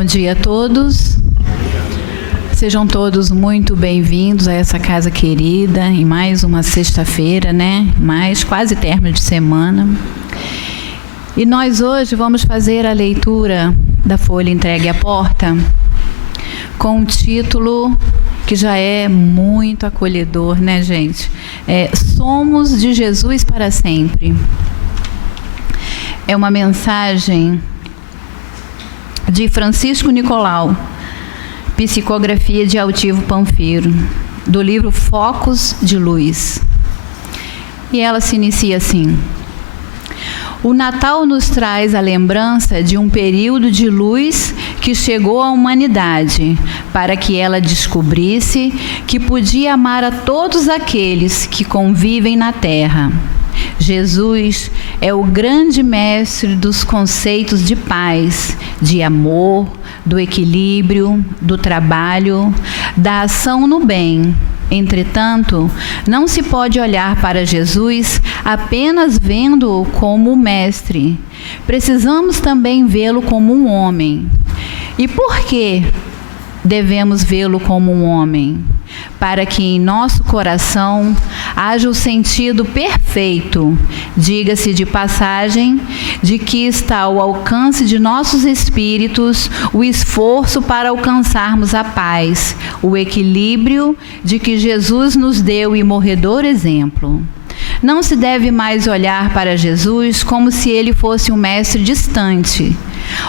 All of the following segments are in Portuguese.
Bom dia a todos. Sejam todos muito bem-vindos a essa casa querida, em mais uma sexta-feira, mais quase término de semana. E nós hoje vamos fazer a leitura da folha entregue à porta com um título que já é muito acolhedor, gente? Somos de Jesus para sempre. É uma mensagem de Francisco Nicolau, psicografia de Altivo Panfiro, do livro Focos de Luz. E ela se inicia assim: o Natal nos traz a lembrança de um período de luz que chegou à humanidade, para que ela descobrisse que podia amar a todos aqueles que convivem na Terra. Jesus é o grande mestre dos conceitos de paz, de amor, do equilíbrio, do trabalho, da ação no bem. Entretanto, não se pode olhar para Jesus apenas vendo-o como o mestre. Precisamos também vê-lo como um homem. E por que devemos vê-lo como um homem? Para que em nosso coração haja o sentido perfeito, diga-se de passagem, de que está ao alcance de nossos espíritos o esforço para alcançarmos a paz, o equilíbrio de que Jesus nos deu imorredor exemplo. Não se deve mais olhar para Jesus como se ele fosse um mestre distante.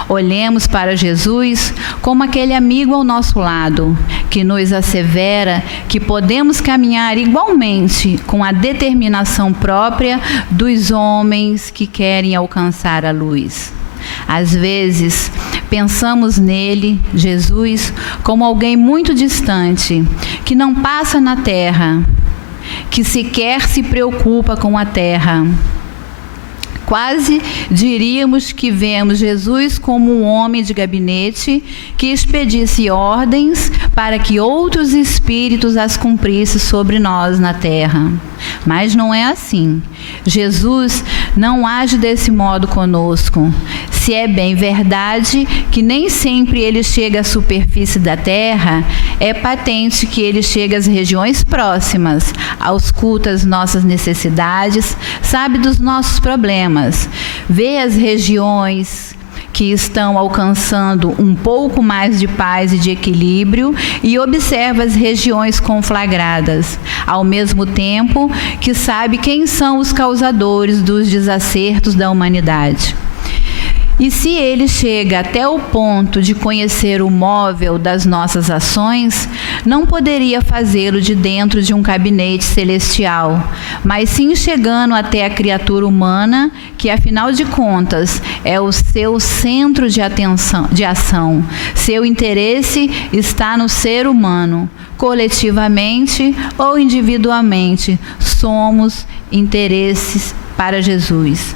Olhemos para Jesus como aquele amigo ao nosso lado, que nos assevera que podemos caminhar igualmente com a determinação própria dos homens que querem alcançar a luz. Às vezes, pensamos nele, Jesus, como alguém muito distante, que não passa na terra, que sequer se preocupa com a terra. Quase diríamos que vemos Jesus como um homem de gabinete que expedisse ordens para que outros espíritos as cumprissem sobre nós na terra. Mas não é assim. Jesus não age desse modo conosco. Se é bem verdade que nem sempre ele chega à superfície da terra, é patente que ele chega às regiões próximas, ausculta as nossas necessidades, sabe dos nossos problemas, vê as regiões que estão alcançando um pouco mais de paz e de equilíbrio e observa as regiões conflagradas, ao mesmo tempo que sabe quem são os causadores dos desacertos da humanidade. E se ele chega até o ponto de conhecer o móvel das nossas ações, não poderia fazê-lo de dentro de um gabinete celestial, mas sim chegando até a criatura humana, que afinal de contas é o seu centro de ação. Seu interesse está no ser humano. Coletivamente ou individualmente, somos interesses para Jesus.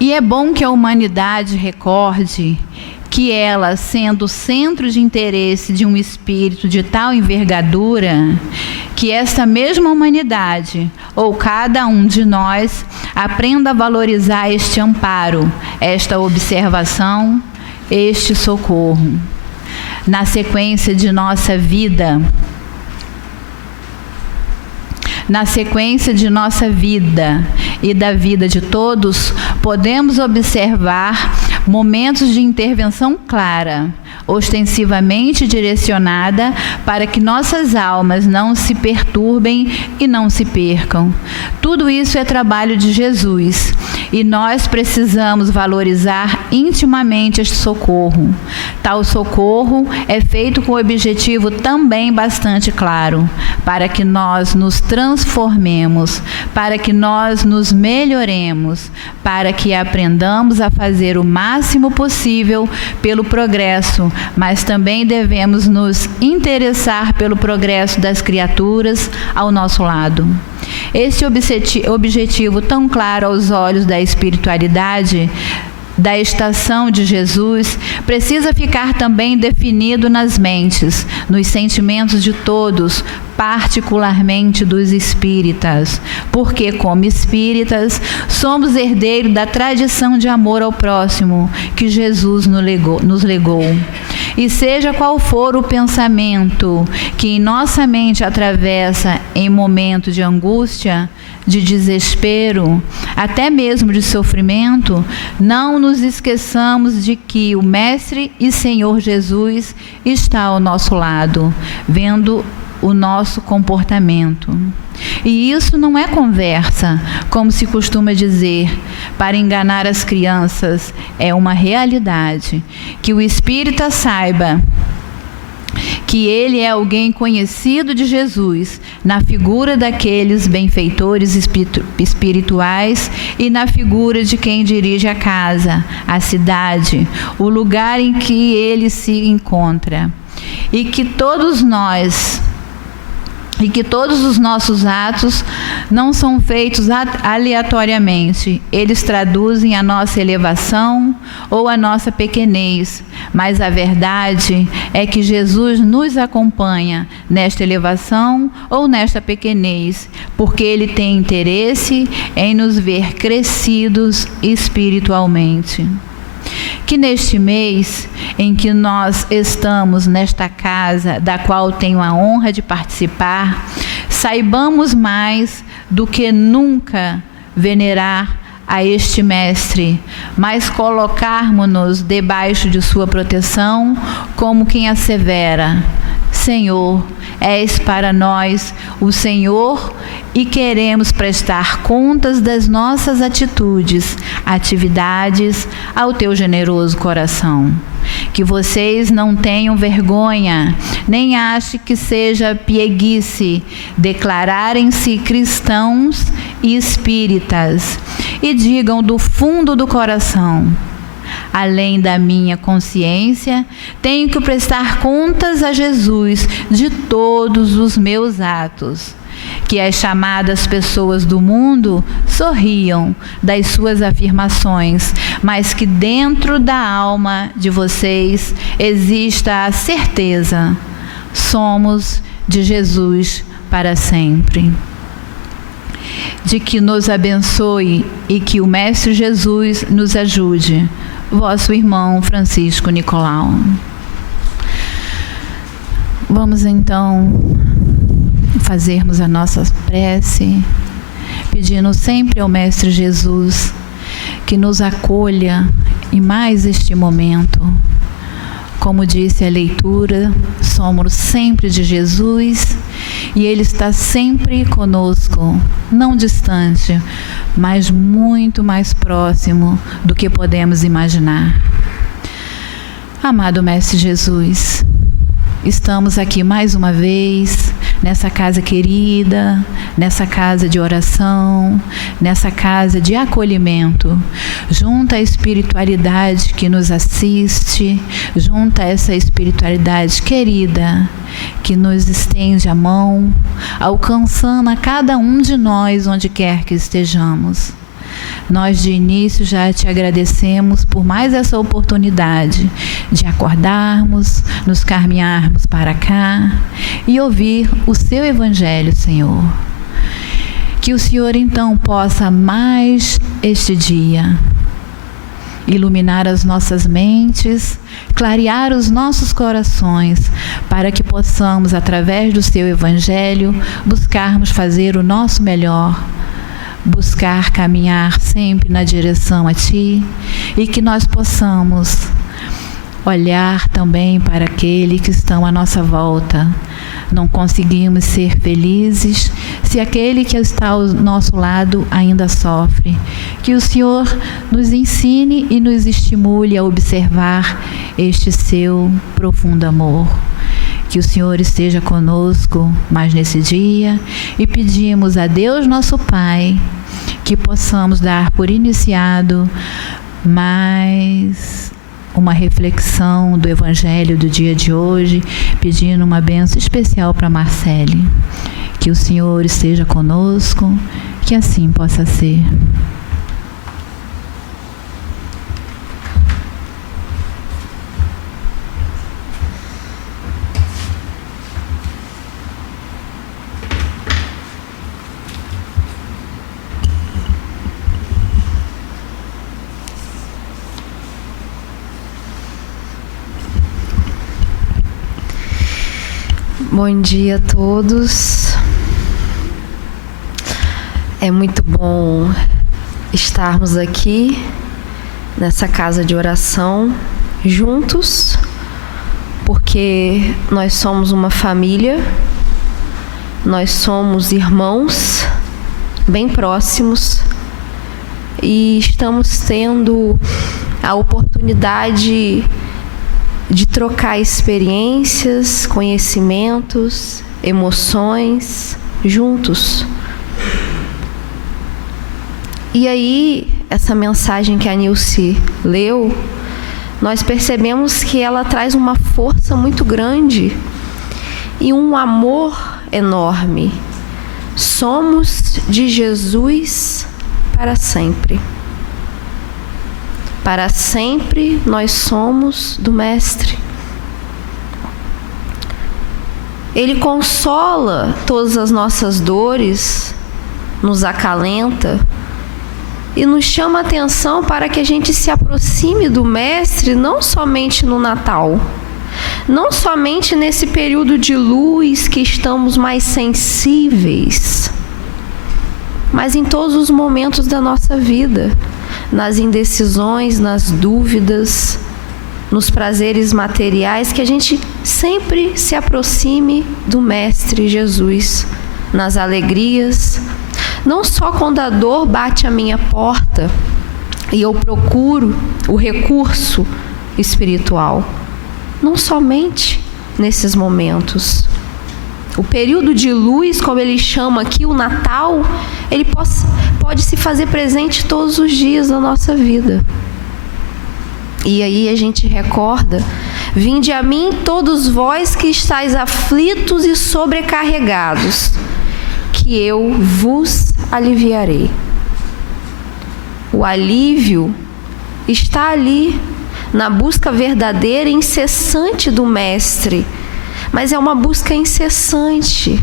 E é bom que a humanidade recorde que ela, sendo o centro de interesse de um espírito de tal envergadura, que esta mesma humanidade, ou cada um de nós, aprenda a valorizar este amparo, esta observação, este socorro. Na sequência de nossa vida e da vida de todos, podemos observar momentos de intervenção clara, ostensivamente direcionada para que nossas almas não se perturbem e não se percam. Tudo isso é trabalho de Jesus e nós precisamos valorizar intimamente este socorro. Tal socorro é feito com o objetivo também bastante claro, para que nós nos transformemos, para que nós nos melhoremos, para que aprendamos a fazer o máximo possível pelo progresso, mas também devemos nos interessar pelo progresso das criaturas ao nosso lado. Este objetivo tão claro aos olhos da espiritualidade da estação de Jesus precisa ficar também definido nas mentes, nos sentimentos de todos, particularmente dos espíritas, porque, como espíritas, somos herdeiros da tradição de amor ao próximo que Jesus nos legou. E seja qual for o pensamento que em nossa mente atravessa em momento de angústia, de desespero, até mesmo de sofrimento, não nos esqueçamos de que o Mestre e Senhor Jesus está ao nosso lado, vendo o nosso comportamento. E isso não é conversa, como se costuma dizer, para enganar as crianças. É uma realidade. Que o espírita saiba que ele é alguém conhecido de Jesus, na figura daqueles benfeitores espirituais e na figura de quem dirige a casa, a cidade, o lugar em que ele se encontra. E que todos os nossos atos não são feitos aleatoriamente. Eles traduzem a nossa elevação ou a nossa pequenez. Mas a verdade é que Jesus nos acompanha nesta elevação ou nesta pequenez, porque Ele tem interesse em nos ver crescidos espiritualmente. Que neste mês em que nós estamos nesta casa, da qual tenho a honra de participar, saibamos mais do que nunca venerar a este Mestre, mas colocarmos-nos debaixo de sua proteção, como quem assevera: Senhor, és para nós o Senhor e queremos prestar contas das nossas atividades ao teu generoso coração. Que vocês não tenham vergonha, nem achem que seja pieguice declararem-se cristãos e espíritas, e digam do fundo do coração: além da minha consciência, tenho que prestar contas a Jesus de todos os meus atos. Que as chamadas pessoas do mundo sorriam das suas afirmações, mas que dentro da alma de vocês exista a certeza: somos de Jesus para sempre. De que nos abençoe e que o Mestre Jesus nos ajude. Vosso irmão Francisco Nicolau. Vamos então fazermos a nossa prece, pedindo sempre ao Mestre Jesus que nos acolha em mais este momento. Como disse a leitura, somos sempre de Jesus e Ele está sempre conosco, não distante, mas muito mais próximo do que podemos imaginar. Amado Mestre Jesus, estamos aqui mais uma vez, nessa casa querida, nessa casa de oração, nessa casa de acolhimento, junto à espiritualidade que nos assiste, junto a essa espiritualidade querida, que nos estende a mão, alcançando a cada um de nós onde quer que estejamos. Nós de início já te agradecemos por mais essa oportunidade de acordarmos, nos caminharmos para cá e ouvir o seu Evangelho, Senhor. Que o Senhor então possa mais este dia iluminar as nossas mentes, clarear os nossos corações, para que possamos, através do seu Evangelho, buscarmos fazer o nosso melhor, buscar caminhar sempre na direção a Ti, e que nós possamos olhar também para aqueles que estão à nossa volta. Não conseguimos ser felizes se aquele que está ao nosso lado ainda sofre. Que o Senhor nos ensine e nos estimule a observar este seu profundo amor. Que o Senhor esteja conosco mais nesse dia, e pedimos a Deus nosso Pai que possamos dar por iniciado mais uma reflexão do Evangelho do dia de hoje, pedindo uma bênção especial para Marcele. Que o Senhor esteja conosco, que assim possa ser. Bom dia a todos. É muito bom estarmos aqui nessa casa de oração juntos, porque nós somos uma família, nós somos irmãos bem próximos e estamos tendo a oportunidade de trocar experiências, conhecimentos, emoções juntos. E aí, essa mensagem que a Nilce leu, nós percebemos que ela traz uma força muito grande e um amor enorme. Somos de Jesus para sempre. Para sempre nós somos do Mestre. Ele consola todas as nossas dores, nos acalenta e nos chama a atenção para que a gente se aproxime do Mestre não somente no Natal, não somente nesse período de luz que estamos mais sensíveis, mas em todos os momentos da nossa vida, nas indecisões, nas dúvidas, nos prazeres materiais, que a gente sempre se aproxime do Mestre Jesus, nas alegrias, não só quando a dor bate à minha porta e eu procuro o recurso espiritual, não somente nesses momentos. O período de luz, como ele chama aqui, o Natal, ele pode se fazer presente todos os dias da nossa vida. E aí a gente recorda: vinde a mim todos vós que estáis aflitos e sobrecarregados, que eu vos aliviarei. O alívio está ali, na busca verdadeira e incessante do Mestre. Mas é uma busca incessante.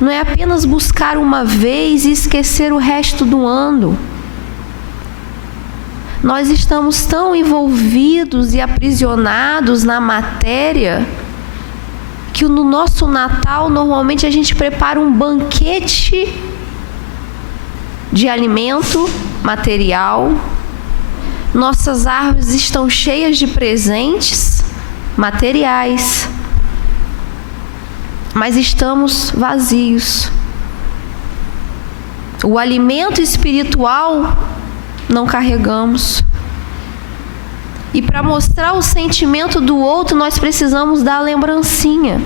Não é apenas buscar uma vez e esquecer o resto do ano. Nós estamos tão envolvidos e aprisionados na matéria que no nosso Natal, normalmente a gente prepara um banquete de alimento material. Nossas árvores estão cheias de presentes materiais, mas estamos vazios. O alimento espiritual não carregamos. E para mostrar o sentimento do outro, nós precisamos dar a lembrancinha.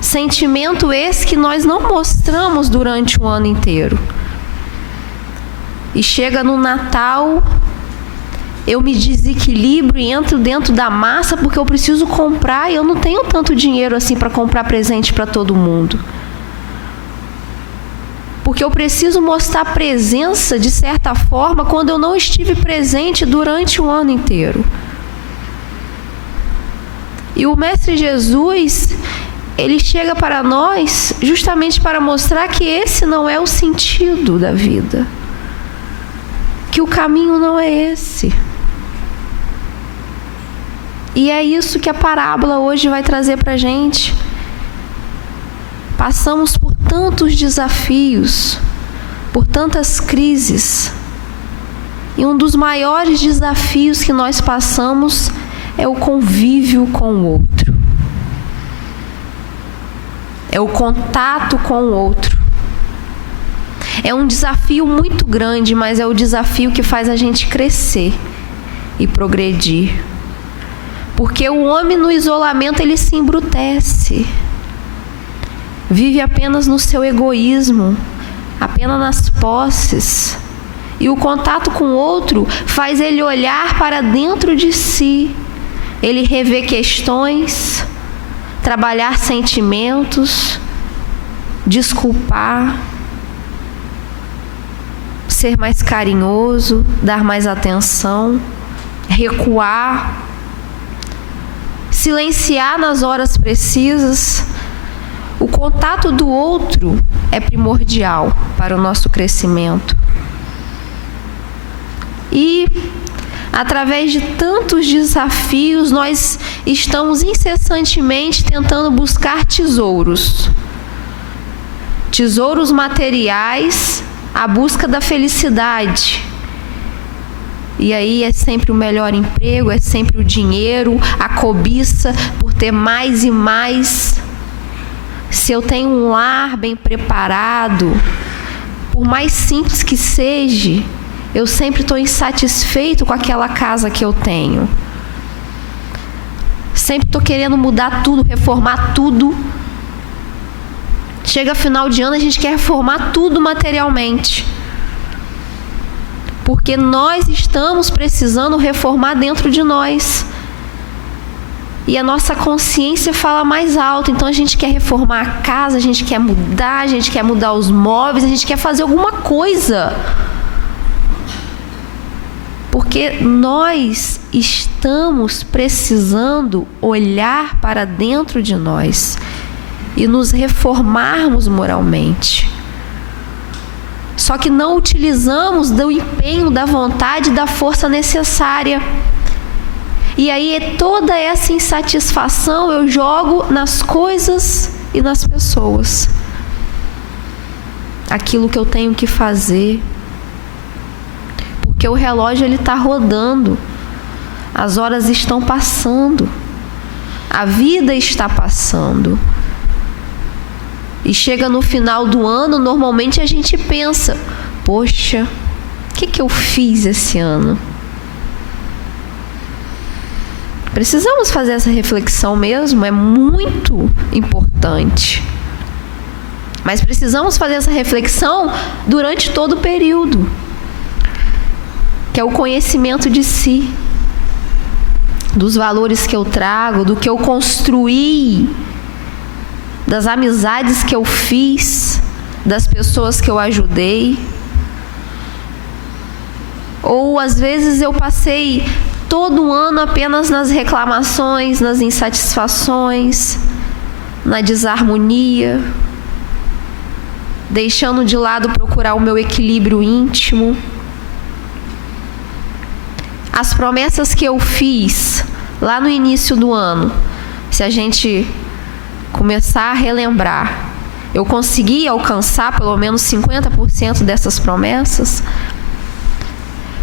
Sentimento esse que nós não mostramos durante o ano inteiro. E chega no Natal, eu me desequilibro e entro dentro da massa porque eu preciso comprar e eu não tenho tanto dinheiro assim para comprar presente para todo mundo. Porque eu preciso mostrar presença de certa forma quando eu não estive presente durante o ano inteiro. E o Mestre Jesus, ele chega para nós justamente para mostrar que esse não é o sentido da vida. Que o caminho não é esse. E é isso que a parábola hoje vai trazer para a gente. Passamos por tantos desafios, por tantas crises. E um dos maiores desafios que nós passamos é o convívio com o outro. É o contato com o outro. É um desafio muito grande, mas é o desafio que faz a gente crescer e progredir. Porque o homem no isolamento, ele se embrutece. Vive apenas no seu egoísmo, apenas nas posses. E o contato com o outro faz ele olhar para dentro de si. Ele rever questões, trabalhar sentimentos, desculpar, ser mais carinhoso, dar mais atenção, recuar, silenciar nas horas precisas. O contato do outro é primordial para o nosso crescimento. E através de tantos desafios, nós estamos incessantemente tentando buscar tesouros. Tesouros materiais, a busca da felicidade. E aí é sempre o melhor emprego, é sempre o dinheiro, a cobiça por ter mais e mais. Se eu tenho um lar bem preparado, por mais simples que seja, eu sempre estou insatisfeito com aquela casa que eu tenho. Sempre estou querendo mudar tudo, reformar tudo. Chega final de ano, a gente quer reformar tudo materialmente. Porque nós estamos precisando reformar dentro de nós. E a nossa consciência fala mais alto. Então a gente quer reformar a casa, a gente quer mudar os móveis, a gente quer fazer alguma coisa. Porque nós estamos precisando olhar para dentro de nós e nos reformarmos moralmente. Só que não utilizamos do empenho, da vontade, da força necessária. E aí toda essa insatisfação eu jogo nas coisas e nas pessoas. Aquilo que eu tenho que fazer. Porque o relógio ele está rodando. As horas estão passando. A vida está passando. E chega no final do ano, normalmente a gente pensa: poxa, o que eu fiz esse ano? Precisamos fazer essa reflexão mesmo, é muito importante. Mas precisamos fazer essa reflexão durante todo o período, que é o conhecimento de si, dos valores que eu trago, do que eu construí, das amizades que eu fiz, das pessoas que eu ajudei. Ou às vezes eu passei todo um ano apenas nas reclamações, nas insatisfações, na desarmonia, deixando de lado procurar o meu equilíbrio íntimo. As promessas que eu fiz lá no início do ano, se a gente começar a relembrar, eu consegui alcançar pelo menos 50% dessas promessas?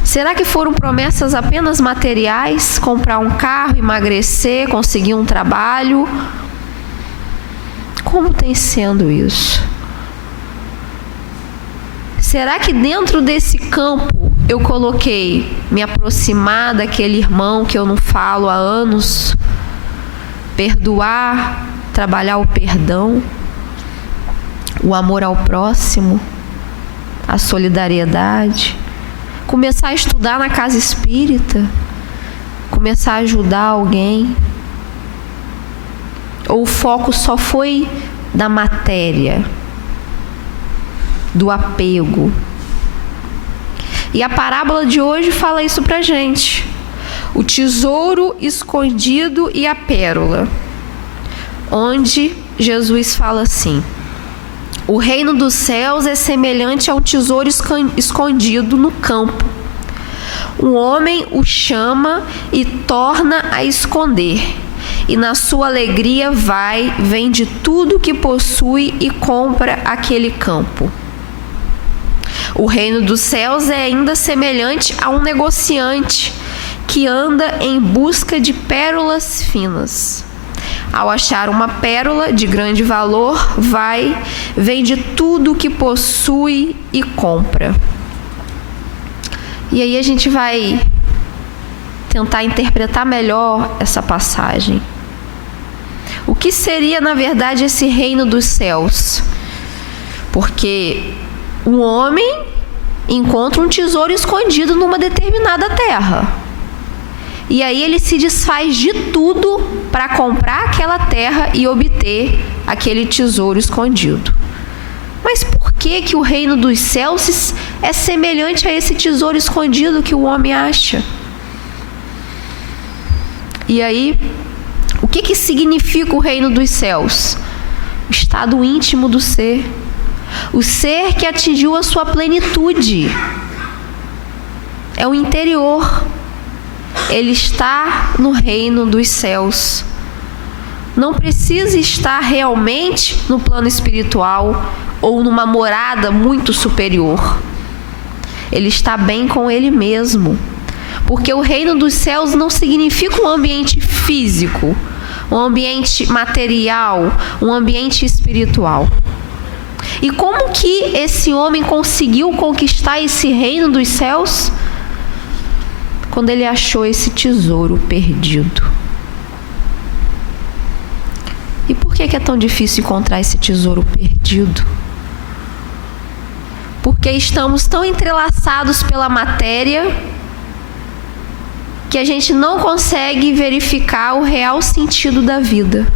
Será que foram promessas apenas materiais? Comprar um carro, emagrecer, conseguir um trabalho? Como tem sendo isso? Será que dentro desse campo eu coloquei me aproximar daquele irmão que eu não falo há anos? Perdoar, trabalhar o perdão, o amor ao próximo, a solidariedade? Começar a estudar na casa espírita, começar a ajudar alguém? Ou o foco só foi da matéria, do apego? E a parábola de hoje fala isso pra gente: o tesouro escondido e a pérola, onde Jesus fala assim: o reino dos céus é semelhante a um tesouro escondido no campo. Um homem o chama e torna a esconder, e na sua alegria vende tudo que possui e compra aquele campo. O reino dos céus é ainda semelhante a um negociante que anda em busca de pérolas finas. Ao achar uma pérola de grande valor, vende tudo o que possui e compra. E aí a gente vai tentar interpretar melhor essa passagem. O que seria, na verdade, esse reino dos céus? Porque um homem encontra um tesouro escondido numa determinada terra. E aí ele se desfaz de tudo para comprar aquela terra e obter aquele tesouro escondido. Mas por que o reino dos céus é semelhante a esse tesouro escondido que o homem acha? E aí, o que significa o reino dos céus? O estado íntimo do ser. O ser que atingiu a sua plenitude. É o interior. ele está no reino dos céus. Não precisa estar realmente no plano espiritual ou numa morada muito superior. Ele está bem com ele mesmo. Porque o reino dos céus não significa um ambiente físico, um ambiente material, um ambiente espiritual. E como que esse homem conseguiu conquistar esse reino dos céus? Quando ele achou esse tesouro perdido. E por que é tão difícil encontrar esse tesouro perdido? Porque estamos tão entrelaçados pela matéria que a gente não consegue verificar o real sentido da vida.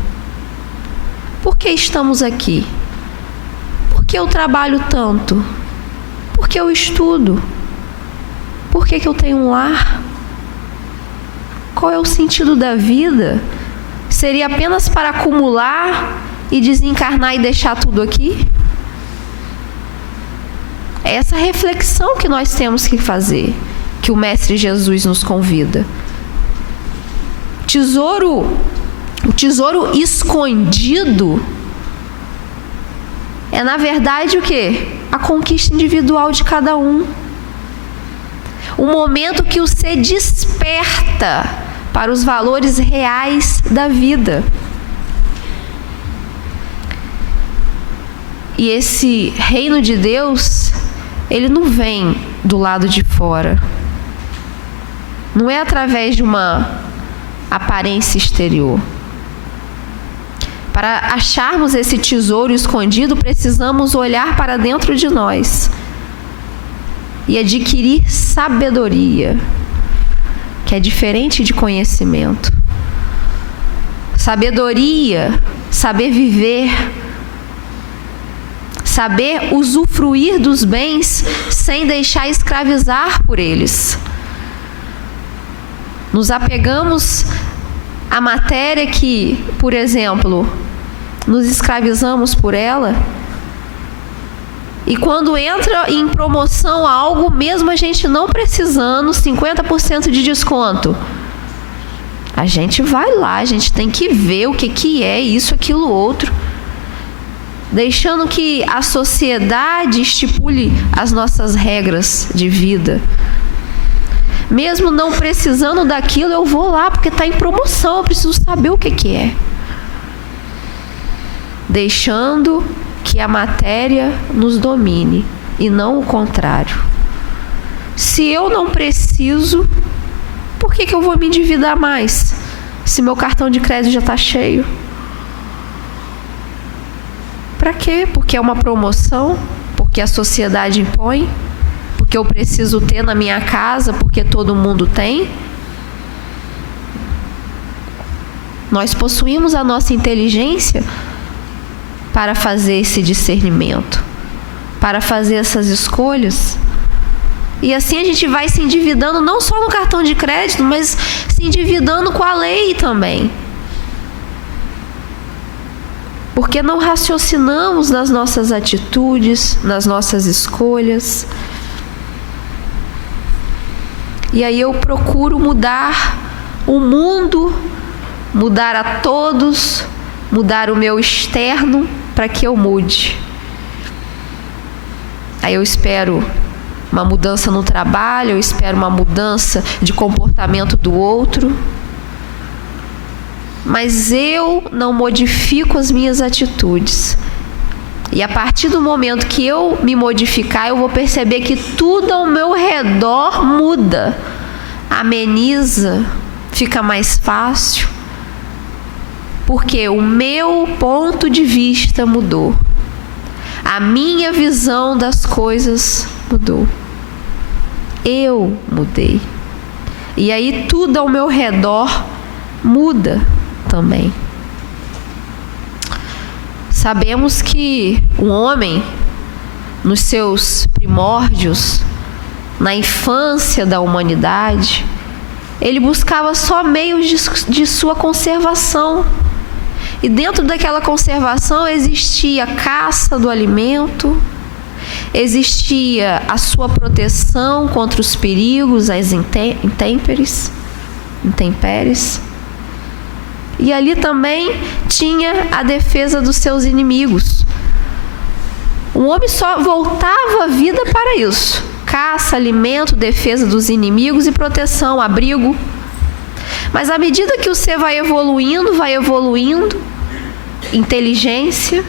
Por que estamos aqui? Por que eu trabalho tanto? Por que eu estudo? Por que eu tenho um lar? Qual é o sentido da vida? Seria apenas para acumular e desencarnar e deixar tudo aqui? É essa reflexão que nós temos que fazer, que o Mestre Jesus nos convida. O tesouro escondido é, na verdade, o quê? A conquista individual de cada um. O momento que o ser desperta para os valores reais da vida. E esse reino de Deus, ele não vem do lado de fora. Não é através de uma aparência exterior. Para acharmos esse tesouro escondido, precisamos olhar para dentro de nós e adquirir sabedoria, que é diferente de conhecimento. Sabedoria, saber viver, saber usufruir dos bens sem deixar escravizar por eles. Nos apegamos à matéria que, por exemplo, nos escravizamos por ela, e quando entra em promoção algo, mesmo a gente não precisando, 50% de desconto, a gente vai lá, a gente tem que ver o que é isso, aquilo, outro, deixando que a sociedade estipule as nossas regras de vida. Mesmo não precisando daquilo, eu vou lá porque está em promoção, eu preciso saber o que é. Deixando que a matéria nos domine e não o contrário. Se eu não preciso, por que eu vou me endividar mais? Se meu cartão de crédito já está cheio. Para quê? Porque é uma promoção? Porque a sociedade impõe? Porque eu preciso ter na minha casa, porque todo mundo tem? Nós possuímos a nossa inteligência para fazer esse discernimento, para fazer essas escolhas. E assim a gente vai se endividando não só no cartão de crédito, mas se endividando com a lei também. Porque não raciocinamos nas nossas atitudes, nas nossas escolhas. E aí eu procuro mudar o mundo, mudar a todos, mudar o meu externo para que eu mude. Aí eu espero uma mudança no trabalho, eu espero uma mudança de comportamento do outro, mas eu não modifico as minhas atitudes. E a partir do momento que eu me modificar, eu vou perceber que tudo ao meu redor muda, ameniza, fica mais fácil, porque o meu ponto de vista mudou, a minha visão das coisas mudou, eu mudei, e aí tudo ao meu redor muda também. Sabemos que o homem, nos seus primórdios, na infância da humanidade, ele buscava só meios de sua conservação. E dentro daquela conservação existia a caça do alimento, existia a sua proteção contra os perigos, as intempéries. intempéries. E ali também tinha a defesa dos seus inimigos. O homem só voltava a vida para isso: caça, alimento, defesa dos inimigos e proteção, abrigo. Mas à medida que o ser vai evoluindo, inteligência,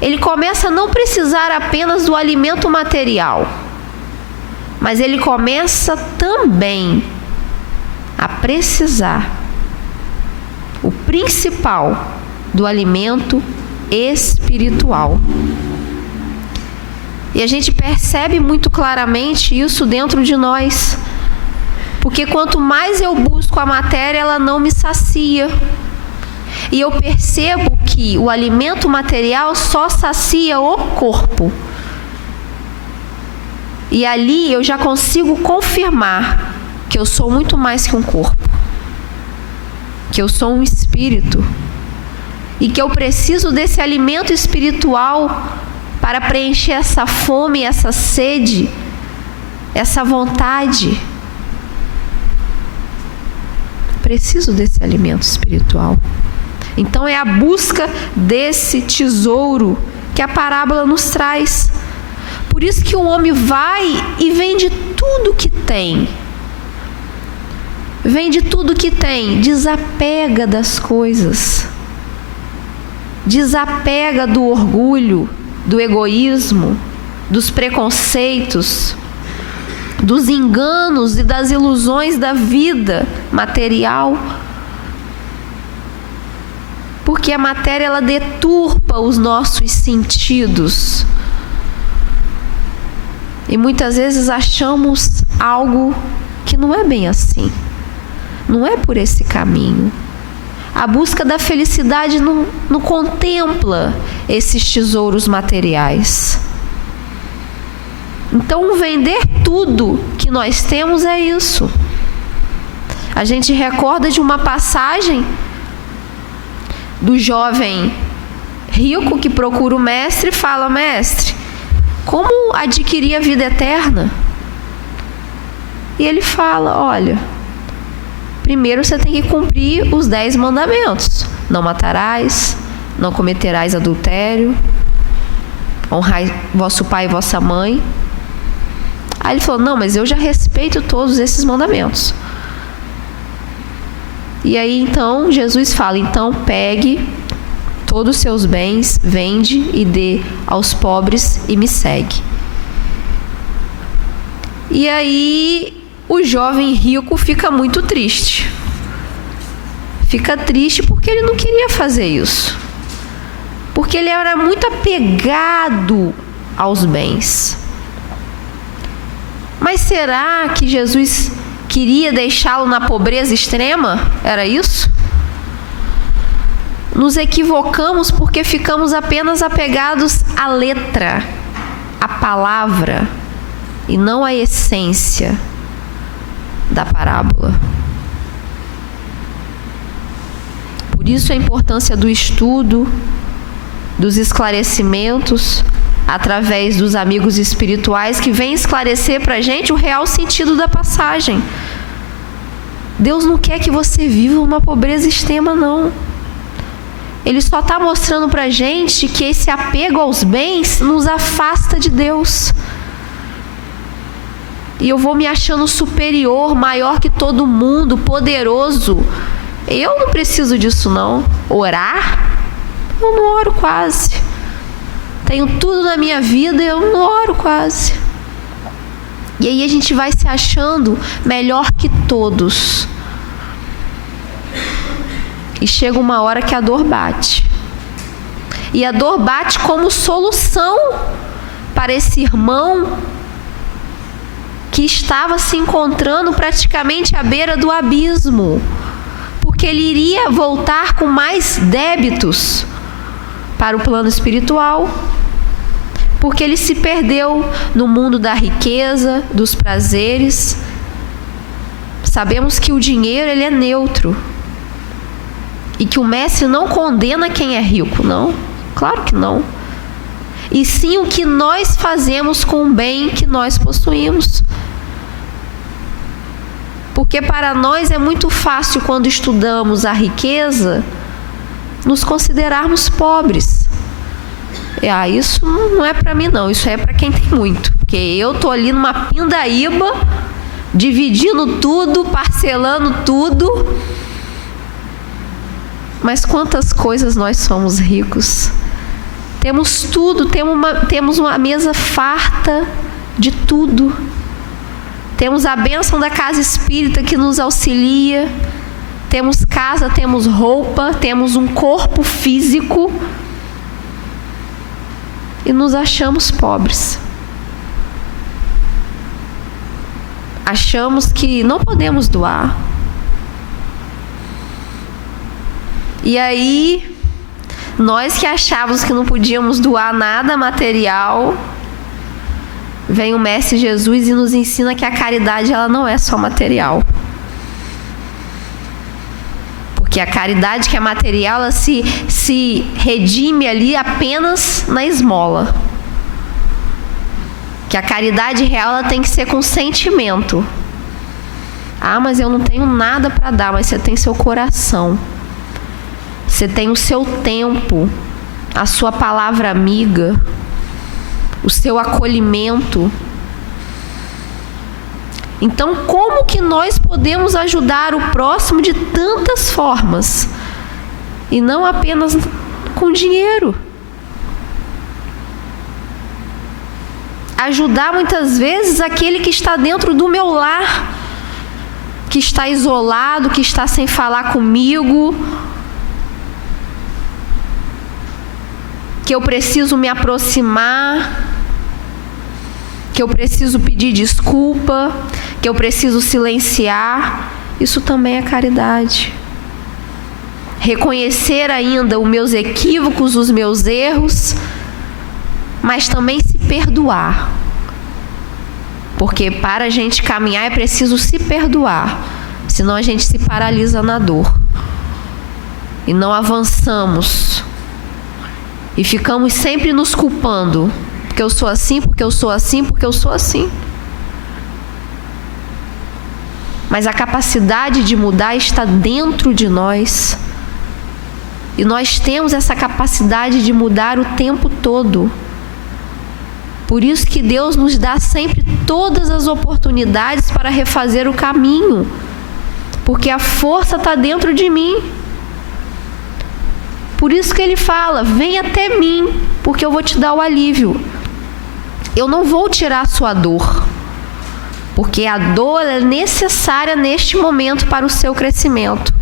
ele começa a não precisar apenas do alimento material, mas ele começa também a precisar, o principal, do alimento espiritual. E a gente percebe muito claramente isso dentro de nós, porque quanto mais eu busco a matéria, ela não me sacia. E eu percebo que o alimento material só sacia o corpo. E ali eu já consigo confirmar que eu sou muito mais que um corpo, que eu sou um espírito, e que eu preciso desse alimento espiritual para preencher essa fome, essa sede, essa vontade. Preciso desse alimento espiritual. Então é a busca desse tesouro que a parábola nos traz. Por isso que o homem vai e vende tudo que tem. Vende tudo que tem, desapega das coisas. Desapega do orgulho, do egoísmo, dos preconceitos, dos enganos e das ilusões da vida material. Porque a matéria, ela deturpa os nossos sentidos. E muitas vezes achamos algo que não é bem assim. Não é por esse caminho. A busca da felicidade não contempla esses tesouros materiais. Então, vender tudo que nós temos é isso. A gente recorda de uma passagem do jovem rico que procura o mestre e fala: mestre, como adquirir a vida eterna? E ele fala: olha, primeiro você tem que cumprir os 10 mandamentos. Não matarás, não cometerás adultério, honrai vosso pai e vossa mãe. Aí ele falou: não, mas eu já respeito todos esses mandamentos. E aí então Jesus fala: então pegue todos os seus bens, vende e dê aos pobres e me segue. E aí o jovem rico fica muito triste. Fica triste porque ele não queria fazer isso. Porque ele era muito apegado aos bens. Mas será que Jesus queria deixá-lo na pobreza extrema? Era isso? Nos equivocamos porque ficamos apenas apegados à letra, à palavra, e não à essência da parábola. Por isso a importância do estudo, dos esclarecimentos, através dos amigos espirituais que vêm esclarecer para a gente o real sentido da passagem. Deus não quer que você viva uma pobreza extrema, não. Ele só está mostrando para a gente que esse apego aos bens nos afasta de Deus. E eu vou me achando superior, maior que todo mundo, poderoso. Eu não preciso disso, não. Orar? Eu não oro quase. Tenho tudo na minha vida e eu não oro quase. E aí a gente vai se achando melhor que todos. E chega uma hora que a dor bate. E a dor bate como solução para esse irmão que estava se encontrando praticamente à beira do abismo. Porque ele iria voltar com mais débitos para o plano espiritual. Porque ele se perdeu no mundo da riqueza, dos prazeres. Sabemos que o dinheiro, ele é neutro. E que o mestre não condena quem é rico, não. Claro que não. E sim o que nós fazemos com o bem que nós possuímos. Porque para nós é muito fácil, quando estudamos a riqueza, nos considerarmos pobres. Isso não é para mim não, isso é para quem tem muito. Porque eu tô ali numa pindaíba, dividindo tudo, parcelando tudo. Mas quantas coisas nós somos ricos. Temos tudo, temos uma mesa farta de tudo. Temos a bênção da casa espírita que nos auxilia. Temos casa, temos roupa, temos um corpo físico. E nos achamos pobres. Achamos que não podemos doar. E aí, nós que achávamos que não podíamos doar nada material, vem o Mestre Jesus e nos ensina que a caridade ela não é só material. Porque a caridade que é material, ela se redime ali apenas na esmola. Que a caridade real ela tem que ser com sentimento. Mas eu não tenho nada para dar, mas você tem seu coração. Você tem o seu tempo, a sua palavra amiga, o seu acolhimento. Então, como que nós podemos ajudar o próximo de tantas formas? E não apenas com dinheiro. Ajudar muitas vezes aquele que está dentro do meu lar, que está isolado, que está sem falar comigo, que eu preciso me aproximar, que eu preciso pedir desculpa, que eu preciso silenciar. Isso também é caridade. Reconhecer ainda os meus equívocos, os meus erros, mas também se perdoar. Porque para a gente caminhar é preciso se perdoar, senão a gente se paralisa na dor. E não avançamos. E ficamos sempre nos culpando. Porque eu sou assim, porque eu sou assim, porque eu sou assim. Mas a capacidade de mudar está dentro de nós. E nós temos essa capacidade de mudar o tempo todo. Por isso que Deus nos dá sempre todas as oportunidades para refazer o caminho. Porque a força está dentro de mim. Por isso que Ele fala, vem até mim, porque eu vou te dar o alívio. Eu não vou tirar a sua dor, porque a dor é necessária neste momento para o seu crescimento.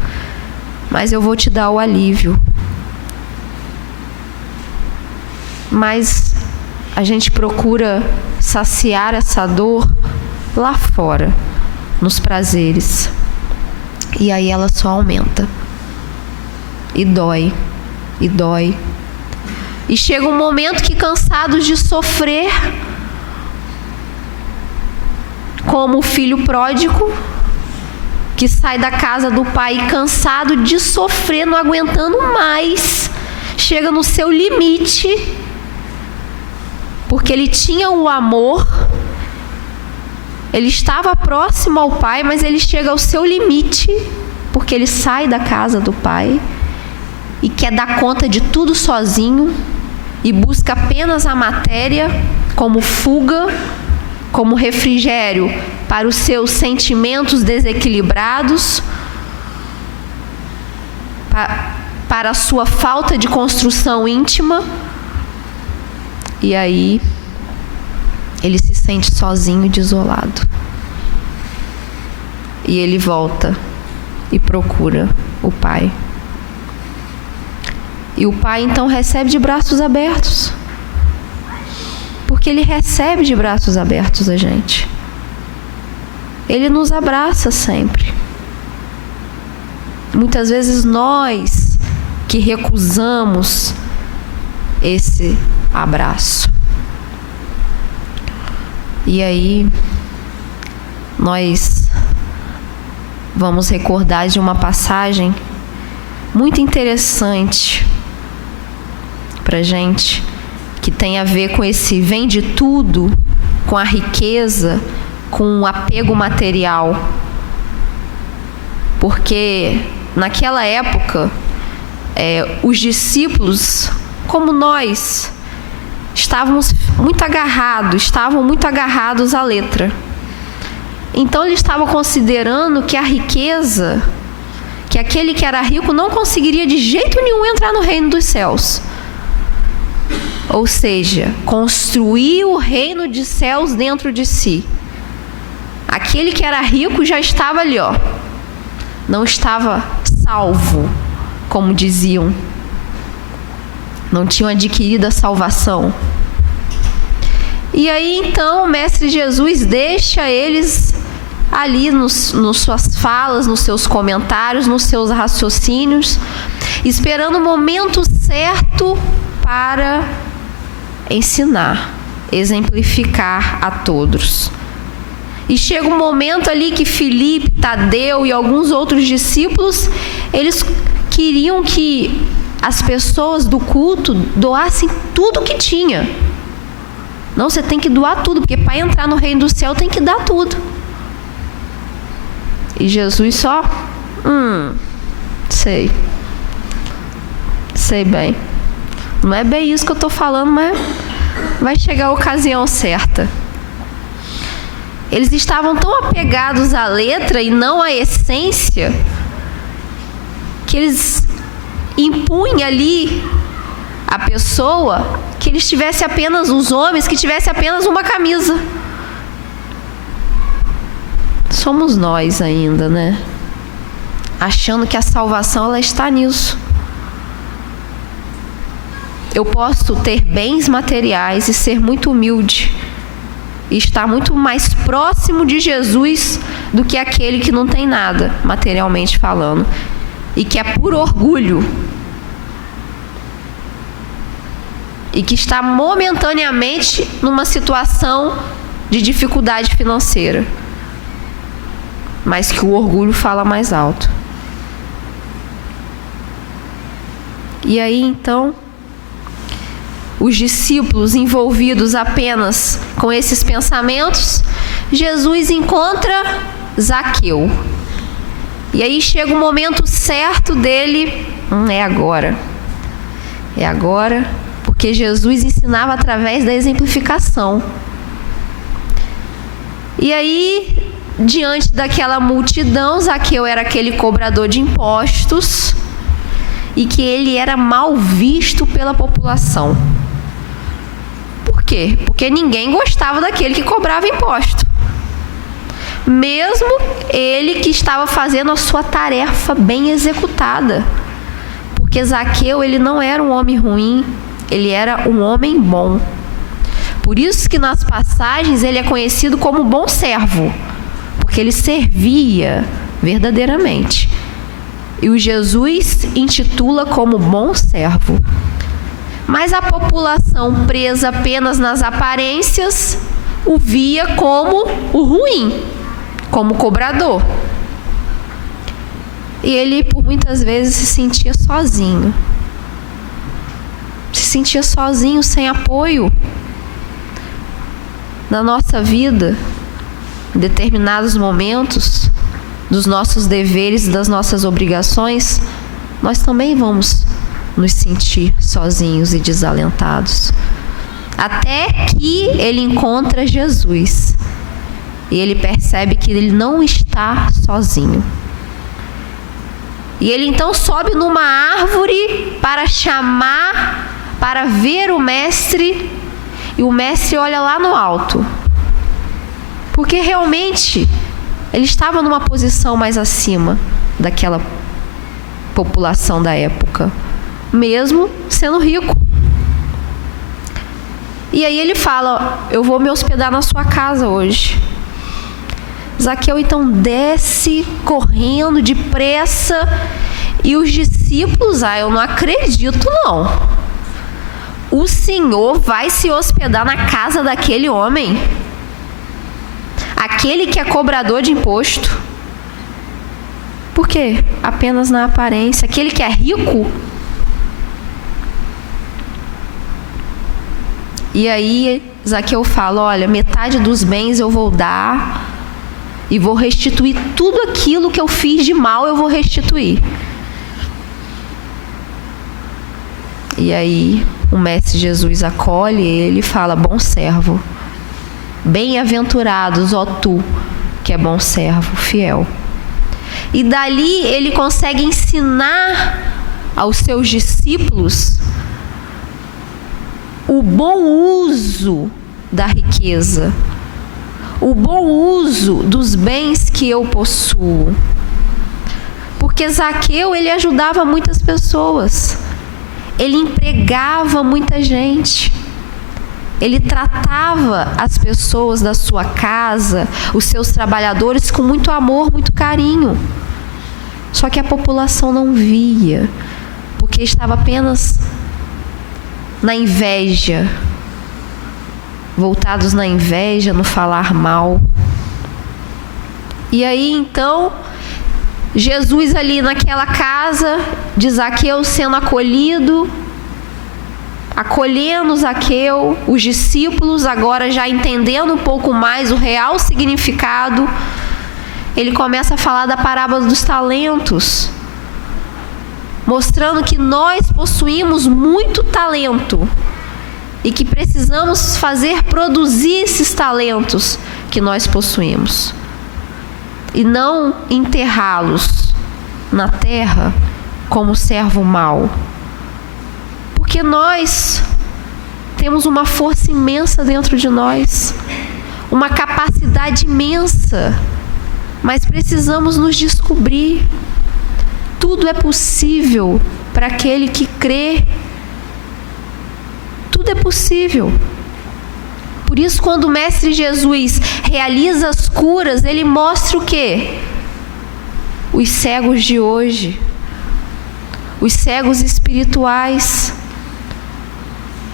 Mas eu vou te dar o alívio. Mas a gente procura saciar essa dor lá fora, nos prazeres. E aí ela só aumenta. E dói. E dói. E chega um momento que, cansados de sofrer, como o filho pródigo, que sai da casa do pai cansado de sofrer, não aguentando mais, chega no seu limite, porque ele tinha o amor, ele estava próximo ao pai, mas ele chega ao seu limite, porque ele sai da casa do pai e quer dar conta de tudo sozinho e busca apenas a matéria como fuga, como refrigério para os seus sentimentos desequilibrados, para a sua falta de construção íntima. E aí ele se sente sozinho e desolado. E ele volta e procura o pai. E o pai então recebe de braços abertos. Porque ele recebe de braços abertos a gente. Ele nos abraça sempre. Muitas vezes nós que recusamos esse abraço. E aí nós vamos recordar de uma passagem muito interessante pra gente, que tem a ver com esse vende tudo, com a riqueza, com o apego material. porque naquela época os discípulos, como nós, estavam muito agarrados à letra. Então ele estava considerando que a riqueza, que aquele que era rico não conseguiria de jeito nenhum entrar no reino dos céus. Ou seja, construir o reino de céus dentro de si. Aquele que era rico já estava ali, não estava salvo, como diziam. Não tinham adquirido a salvação. E aí então o Mestre Jesus deixa eles ali nas suas falas, nos seus comentários, nos seus raciocínios, esperando o momento certo para ensinar, exemplificar a todos. E chega um momento ali que Filipe, Tadeu e alguns outros discípulos, eles queriam que as pessoas do culto doassem tudo que tinha. Não, você tem que doar tudo, porque para entrar no reino do céu tem que dar tudo. E Jesus só, sei bem. Não é bem isso que eu estou falando, mas vai chegar a ocasião certa. Eles estavam tão apegados à letra e não à essência, que eles impunham ali a pessoa que eles tivessem apenas, os homens, que tivessem apenas uma camisa. Somos nós ainda, né? Achando que a salvação ela está nisso. Eu posso ter bens materiais e ser muito humilde e estar muito mais próximo de Jesus do que aquele que não tem nada, materialmente falando, e que é por orgulho e que está momentaneamente numa situação de dificuldade financeira, mas que o orgulho fala mais alto. E aí então os discípulos envolvidos apenas com esses pensamentos, Jesus encontra Zaqueu. E aí chega o momento certo dele, é agora, porque Jesus ensinava através da exemplificação. E aí, diante daquela multidão, Zaqueu era aquele cobrador de impostos e que ele era mal visto pela população. Por quê? Porque ninguém gostava daquele que cobrava imposto. Mesmo ele que estava fazendo a sua tarefa bem executada. Porque Zaqueu, ele não era um homem ruim, ele era um homem bom. Por isso que nas passagens ele é conhecido como bom servo, porque ele servia verdadeiramente. E o Jesus intitula como bom servo. Mas a população, presa apenas nas aparências, o via como o ruim, como cobrador. E ele, por muitas vezes, se sentia sozinho. Se sentia sozinho, sem apoio. Na nossa vida, em determinados momentos dos nossos deveres e das nossas obrigações, nós também vamos nos sentir sozinhos e desalentados. Até que ele encontra Jesus. E ele percebe que ele não está sozinho. E ele então sobe numa árvore para chamar, para ver o mestre. E o mestre olha lá no alto. Porque realmente ele estava numa posição mais acima daquela população da época, mesmo sendo rico. E aí ele fala: eu vou me hospedar na sua casa hoje. Zaqueu então desce correndo depressa e os discípulos, eu não acredito não. O Senhor vai se hospedar na casa daquele homem? Aquele que é cobrador de imposto? Por quê? Apenas na aparência. Aquele que é rico? E aí Zaqueu fala: olha, metade dos bens eu vou dar e vou restituir tudo aquilo que eu fiz de mal, eu vou restituir. E aí o Mestre Jesus acolhe ele e fala: bom servo, bem-aventurados, ó tu, que é bom servo, fiel. E dali ele consegue ensinar aos seus discípulos o bom uso da riqueza, o bom uso dos bens que eu possuo. Porque Zaqueu, ele ajudava muitas pessoas, ele empregava muita gente, ele tratava as pessoas da sua casa, os seus trabalhadores, com muito amor, muito carinho. Só que a população não via, porque estava apenas na inveja, voltados na inveja, no falar mal. E aí então, Jesus ali naquela casa de Zaqueu sendo acolhido, acolhendo Zaqueu, os discípulos agora já entendendo um pouco mais o real significado, ele começa a falar da parábola dos talentos, mostrando que nós possuímos muito talento e que precisamos fazer produzir esses talentos que nós possuímos e não enterrá-los na terra como servo mau, porque nós temos uma força imensa dentro de nós, uma capacidade imensa, mas precisamos nos descobrir. Tudo é possível para aquele que crê. Tudo é possível. Por isso, quando o Mestre Jesus realiza as curas, ele mostra o quê? Os cegos de hoje, os cegos espirituais.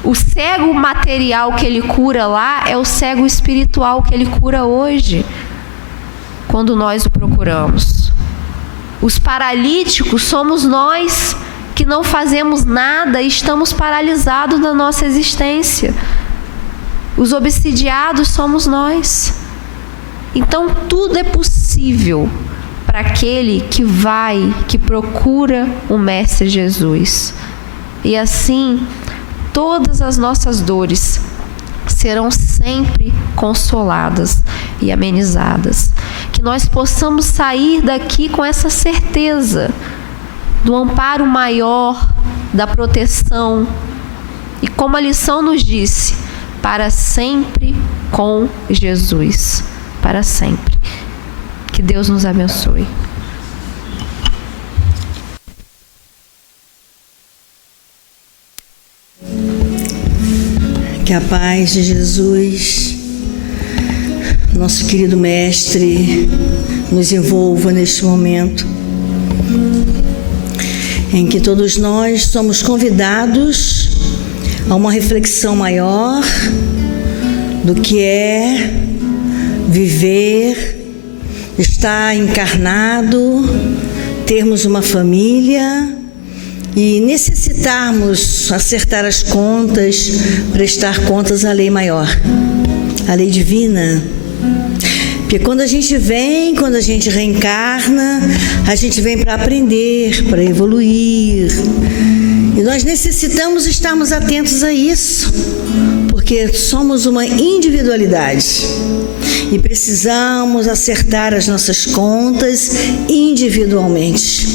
O cego material que ele cura lá é o cego espiritual que ele cura hoje, quando nós o procuramos. Os paralíticos somos nós que não fazemos nada e estamos paralisados na nossa existência. Os obsidiados somos nós. Então tudo é possível para aquele que vai, que procura o Mestre Jesus. E assim, todas as nossas dores serão sempre consoladas e amenizadas. Que nós possamos sair daqui com essa certeza do amparo maior, da proteção. E como a lição nos disse, para sempre com Jesus. Para sempre. Que Deus nos abençoe. Que a paz de Jesus, nosso querido Mestre, nos envolva neste momento em que todos nós somos convidados a uma reflexão maior do que é viver, estar encarnado, termos uma família e necessitarmos acertar as contas, prestar contas à lei maior, à lei divina. Porque quando a gente vem, quando a gente reencarna, a gente vem para aprender, para evoluir. E nós necessitamos estarmos atentos a isso, porque somos uma individualidade e precisamos acertar as nossas contas individualmente.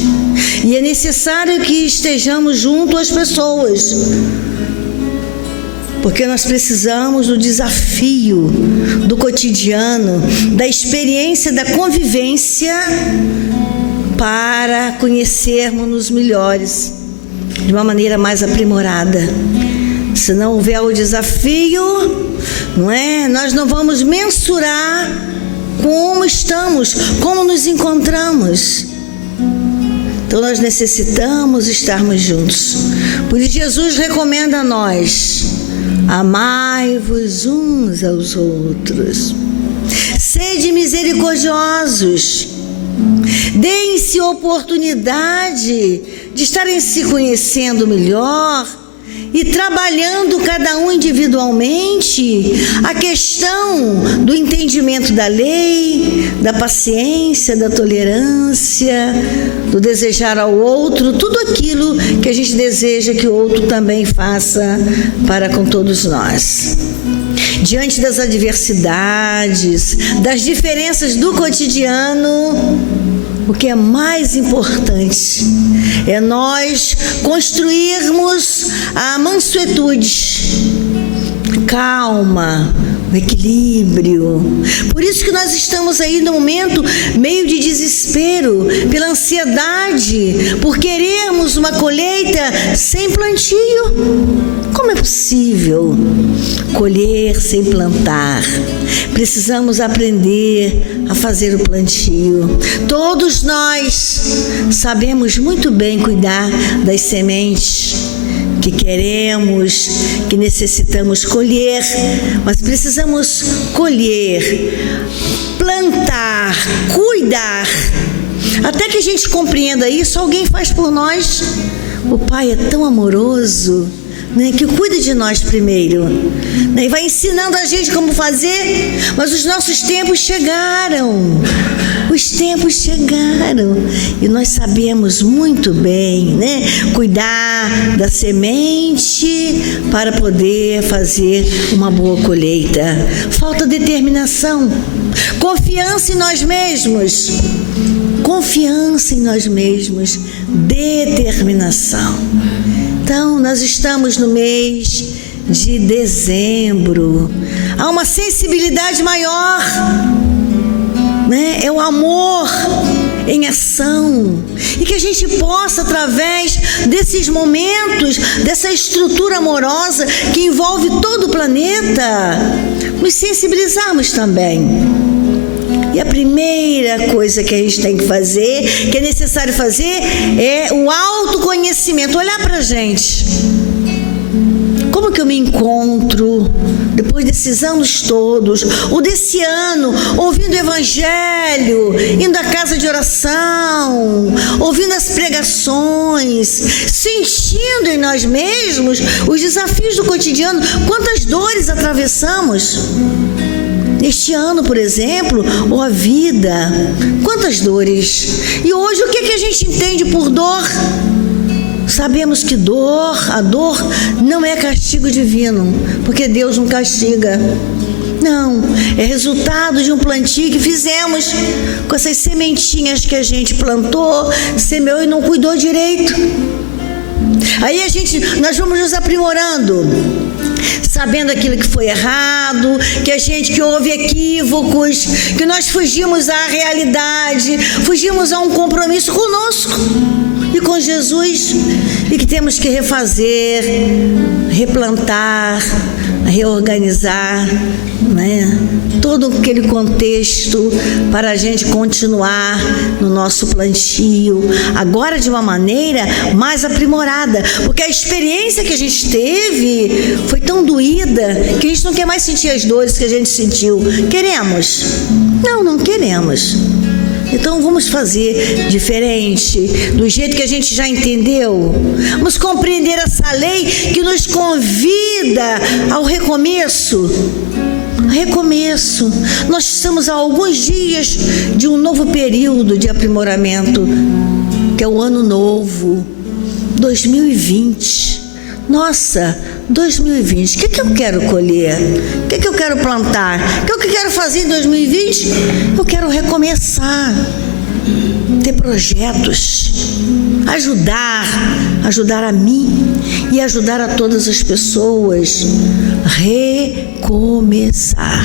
E é necessário que estejamos junto às pessoas, porque nós precisamos do desafio do cotidiano, da experiência, da convivência, para conhecermos-nos melhores, de uma maneira mais aprimorada. Se não houver o desafio, não é? Nós não vamos mensurar como estamos, como nos encontramos. Então nós necessitamos estarmos juntos. Por isso Jesus recomenda a nós: amai-vos uns aos outros, sede misericordiosos, deem-se oportunidade de estarem se conhecendo melhor e trabalhando cada um individualmente a questão do entendimento da lei, da paciência, da tolerância, do desejar ao outro, tudo aquilo que a gente deseja que o outro também faça para com todos nós. Diante das adversidades, das diferenças do cotidiano, o que é mais importante é nós construirmos a mansuetude, calma, o equilíbrio. Por isso que nós estamos aí no momento meio de desespero, pela ansiedade, por querermos uma colheita sem plantio. Como é possível colher sem plantar? Precisamos aprender a fazer o plantio. Todos nós sabemos muito bem cuidar das sementes que queremos, que necessitamos colher, mas precisamos colher, plantar, cuidar. Até que a gente compreenda isso, alguém faz por nós. O Pai é tão amoroso, né, que cuida de nós primeiro, né, e vai ensinando a gente como fazer, mas os nossos tempos chegaram. Os tempos chegaram e nós sabemos muito bem, né, cuidar da semente para poder fazer uma boa colheita. Falta determinação, confiança em nós mesmos, determinação. Então, nós estamos no mês de dezembro. Há uma sensibilidade maior, né? É o amor em ação. E que a gente possa, através desses momentos, dessa estrutura amorosa que envolve todo o planeta, nos sensibilizarmos também. E a primeira coisa que a gente tem que fazer, que é necessário fazer, é o autoconhecimento. Olhar para a gente. Como que eu me encontro depois desses anos todos, ou desse ano, ouvindo o Evangelho, indo à casa de oração, ouvindo as pregações, sentindo em nós mesmos os desafios do cotidiano, quantas dores atravessamos. Este ano, por exemplo, ou a vida, quantas dores. E hoje o que a gente entende por dor? Sabemos que a dor não é castigo divino, porque Deus não castiga. Não, é resultado de um plantio que fizemos com essas sementinhas que a gente plantou, semeou e não cuidou direito. Aí nós vamos nos aprimorando, sabendo aquilo que foi errado, que houve equívocos, que nós fugimos à realidade, fugimos a um compromisso conosco e com Jesus, e que temos que refazer, replantar, reorganizar, né? Todo aquele contexto para a gente continuar no nosso plantio, agora de uma maneira mais aprimorada, porque a experiência que a gente teve foi tão doída que a gente não quer mais sentir as dores que a gente sentiu. Queremos? Não queremos. Então vamos fazer diferente, do jeito que a gente já entendeu. Vamos compreender essa lei que nos convida ao recomeço. Nós estamos há alguns dias de um novo período de aprimoramento, que é o ano novo, 2020. Nossa, 2020, o que eu quero colher? O que eu quero plantar? O que eu quero fazer em 2020? Eu quero recomeçar, ter projetos, ajudar a mim e ajudar a todas as pessoas. Recomeçar.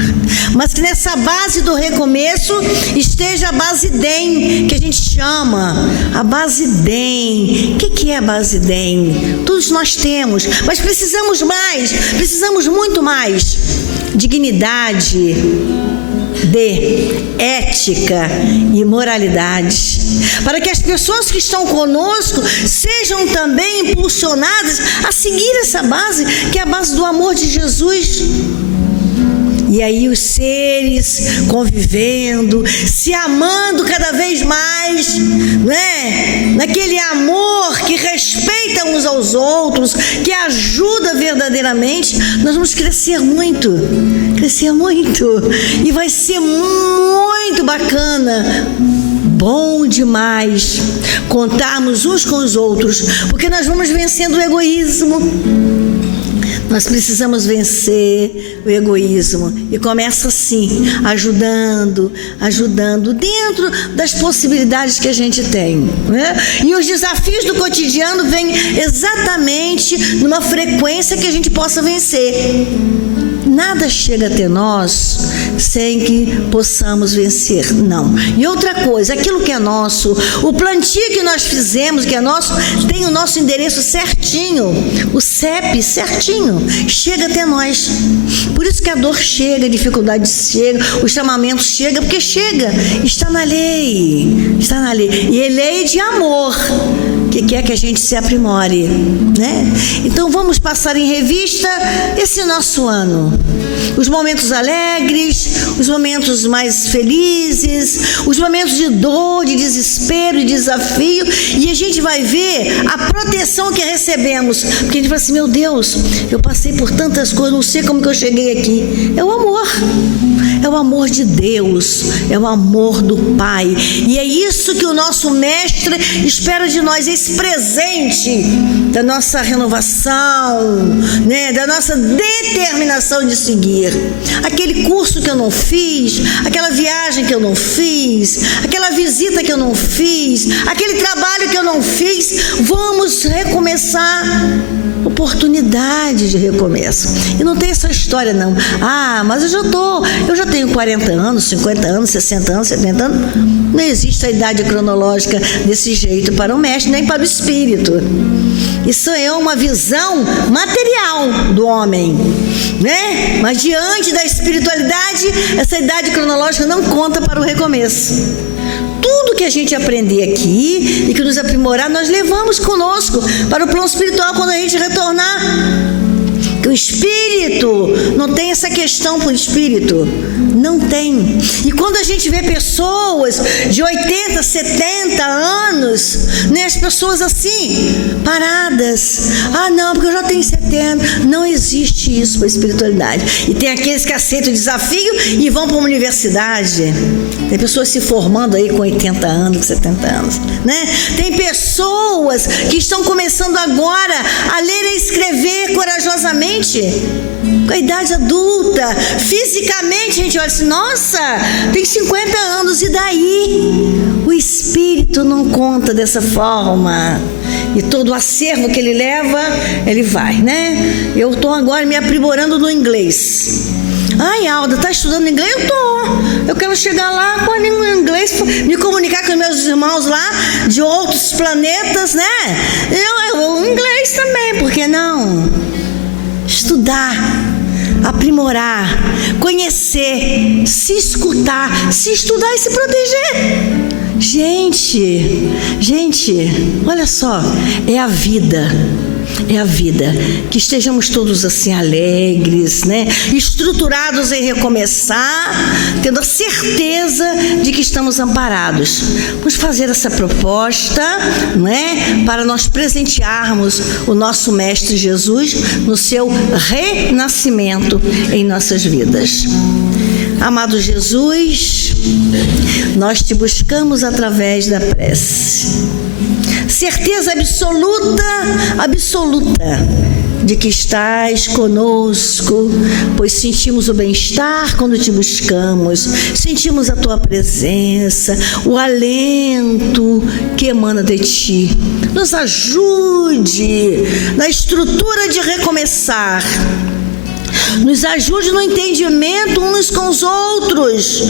Mas que nessa base do recomeço esteja a base DEM, que a gente chama. A base DEM. O que é a base DEM? Todos nós temos, mas precisamos mais, precisamos muito mais. Dignidade, ética e moralidade, para que as pessoas que estão conosco sejam também impulsionadas a seguir essa base, que é a base do amor de Jesus. E aí os seres convivendo, se amando cada vez mais, né? Naquele amor que respeita uns aos outros, que ajuda verdadeiramente, nós vamos crescer muito, e vai ser muito bacana, bom demais contarmos uns com os outros, porque nós vamos vencendo o egoísmo. Nós precisamos vencer o egoísmo, e começa assim, ajudando dentro das possibilidades que a gente tem, né? E os desafios do cotidiano vêm exatamente numa frequência que a gente possa vencer. Nada chega até nós sem que possamos vencer, não. E outra coisa, aquilo que é nosso, o plantio que nós fizemos, que é nosso, tem o nosso endereço certinho, o CEP certinho, chega até nós. Por isso que a dor chega, a dificuldade chega, o chamamento chega, porque chega, está na lei, e é lei de amor, que quer que a gente se aprimore, né? Então vamos passar em revista esse nosso ano. Os momentos alegres, os momentos mais felizes, os momentos de dor, de desespero, de desafio, e a gente vai ver a proteção que recebemos, porque a gente fala assim, meu Deus, eu passei por tantas coisas, não sei como que eu cheguei aqui. É o amor de Deus, é o amor do Pai, e é isso que o nosso Mestre espera de nós, esse presente da nossa renovação, né, da nossa determinação de seguir. Aquele curso que eu não fiz, aquela viagem que eu não fiz, aquela visita que eu não fiz, aquele trabalho que eu não fiz, vamos recomeçar. Oportunidade de recomeço. E não tem essa história não. Mas eu já tenho 40 anos, 50 anos, 60 anos, 70 anos. Não existe a idade cronológica desse jeito para o mestre, nem para o espírito. Isso é uma visão material do homem, né? Mas diante da espiritualidade, essa idade cronológica não conta para o recomeço. Tudo que a gente aprender aqui e que nos aprimorar, nós levamos conosco para o plano espiritual quando a gente retornar. Que o espírito não tem essa questão por espírito, não tem. E quando a gente vê pessoas de 80, 70 anos, né, as pessoas assim, paradas, não, porque eu já tenho 70, não existe isso para a espiritualidade. E tem aqueles que aceitam o desafio e vão para uma universidade. Tem pessoas se formando aí com 80 anos, com 70 anos, né? Tem pessoas que estão começando agora a ler e escrever corajosamente, com a idade adulta. Fisicamente a gente olha assim, nossa, tem 50 anos, e daí? O espírito não conta dessa forma. E todo o acervo que ele leva, ele vai, né? Eu estou agora me aprimorando no inglês. Alda, tá estudando inglês? Eu tô. Eu quero chegar lá com o inglês, me comunicar com meus irmãos lá de outros planetas, né? O inglês também, por que não? Estudar, aprimorar, conhecer, se escutar, se estudar e se proteger. Gente, olha só, é a vida. Que estejamos todos assim alegres, né? Estruturados em recomeçar, tendo a certeza de que estamos amparados. Vamos fazer essa proposta, né? Para nós presentearmos o nosso Mestre Jesus no seu renascimento em nossas vidas. Amado Jesus, nós te buscamos através da prece. Certeza absoluta de que estás conosco, pois sentimos o bem-estar quando te buscamos, sentimos a tua presença, o alento que emana de ti. Nos ajude na estrutura de recomeçar, nos ajude no entendimento uns com os outros,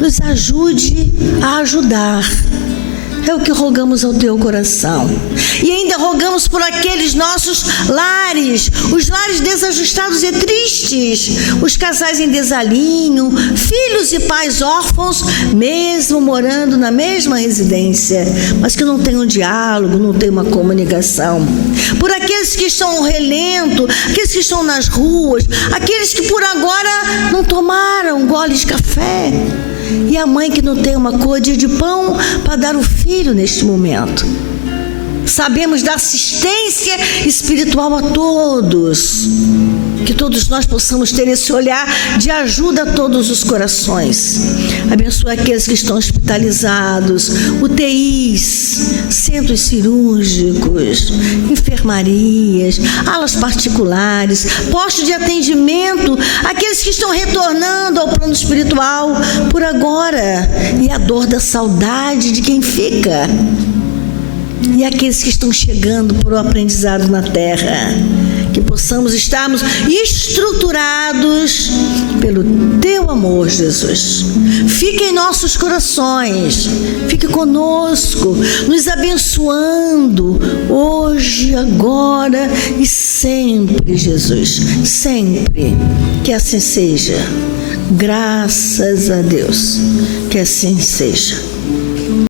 nos ajude a ajudar. É o que rogamos ao teu coração. E ainda rogamos por aqueles nossos lares, os lares desajustados e tristes, os casais em desalinho, filhos e pais órfãos, mesmo morando na mesma residência, mas que não tem um diálogo, não tem uma comunicação. Por aqueles que estão ao relento, aqueles que estão nas ruas, aqueles que por agora não tomaram um gole de café. E a mãe que não tem uma côdea de pão para dar ao filho neste momento. Sabemos da assistência espiritual a todos. Que todos nós possamos ter esse olhar de ajuda a todos os corações. Abençoa aqueles que estão hospitalizados, UTIs, centros cirúrgicos, enfermarias, alas particulares, postos de atendimento, aqueles que estão retornando ao plano espiritual por agora, e a dor da saudade de quem fica. E aqueles que estão chegando por um aprendizado na terra, que possamos estarmos estruturados pelo teu amor, Jesus. Fique em nossos corações, fique conosco, nos abençoando hoje, agora e sempre, Jesus, sempre. Que assim seja. Graças a Deus, que assim seja.